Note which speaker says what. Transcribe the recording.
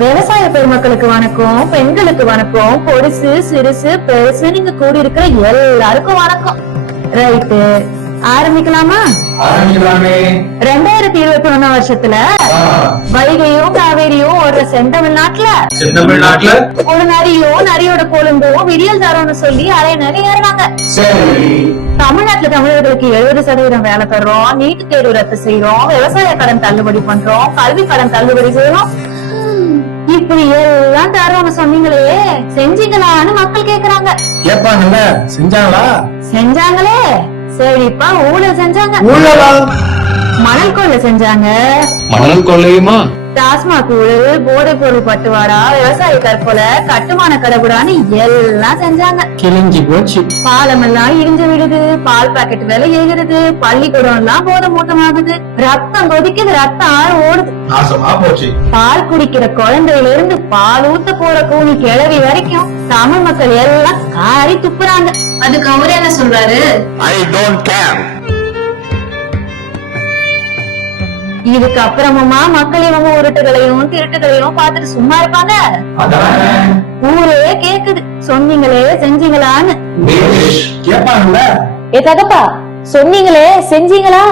Speaker 1: விவசாய பெருமக்களுக்கு வணக்கம் பெண்களுக்கு வணக்கம் பொடிசு சிறுசு பெருசு நீங்க கூடி இருக்கிற எல்லாருக்கும் வணக்கம். ரைட்டு ஆரம்பிக்கலாமா? ரெண்டாயிரத்தி இருபத்தி ஒண்ணாம் வருஷத்துல வைகையும் காவேரியும் ஒரு செந்தமிழ்நாட்டுல.
Speaker 2: செந்தமிழ்நாட்டுல?
Speaker 1: ஒரு நரியும் நரியோட கொழுந்தும் விடியல் தரோம்னு சொல்லி அரை நரி ஏறினாங்க. தமிழ்நாட்டுல தமிழர்களுக்கு எழுபது சதவீதம் வேலை தர்றோம் நீட்டு தேர்வு ரத்து செய்யறோம் விவசாய கடன் தள்ளுபடி பண்றோம் கல்வி கடன் தள்ளுபடி செய்யறோம் எல்லாம் தரோம்னு சொன்னீங்களே. செஞ்சீங்களான்னு மக்கள் கேக்குறாங்க.
Speaker 2: கேட்பாங்கல்ல செஞ்சாங்களா?
Speaker 1: செஞ்சாங்களே. சரிப்பா ஊழல் செஞ்சாங்க.
Speaker 2: ஊழலா?
Speaker 1: மணல் கொள்ளை செஞ்சாங்க.
Speaker 3: மணல் கொள்ளையுமா?
Speaker 1: டாஸ்மாக் ஊழல் போதைப் பொருள் பட்டுவாடா விவசாய தற்கொலை கட்டுமான கடவுடான்னு எல்லாம் செஞ்சாங்க.
Speaker 2: கிழிஞ்சி போச்சு.
Speaker 1: பாலம் எல்லாம் இடிஞ்சு விடுது பால் பாக்கெட் விலை ஏறுது பள்ளிக்கூடம் எல்லாம் போத மூட்டமாகுது ரத்தம் கொதிக்குது ரத்தம் ஆறு ஓடுது. பால் குடிக்கிற குழந்தையில இருந்து பால் ஊத்த போற கூனி கிழவி வரைக்கும் தமிழ் மக்கள் எல்லாம் காரி துப்புறாங்க. அதுக்கு அவரு என்ன சொல்றாரு?
Speaker 3: ஐ டோன்ட் கேர்
Speaker 1: இதுக்கு அப்புறமா மக்கள் இவங்க உருட்டுகளையும் திருட்டுகளையும் பார்த்துட்டு சும்மா இருப்பாங்க. ஊரே கேக்குது. சொன்னீங்களே செஞ்சீங்களான்னு. ஏ தகப்பா சொன்னீங்களே செஞ்சீங்களா?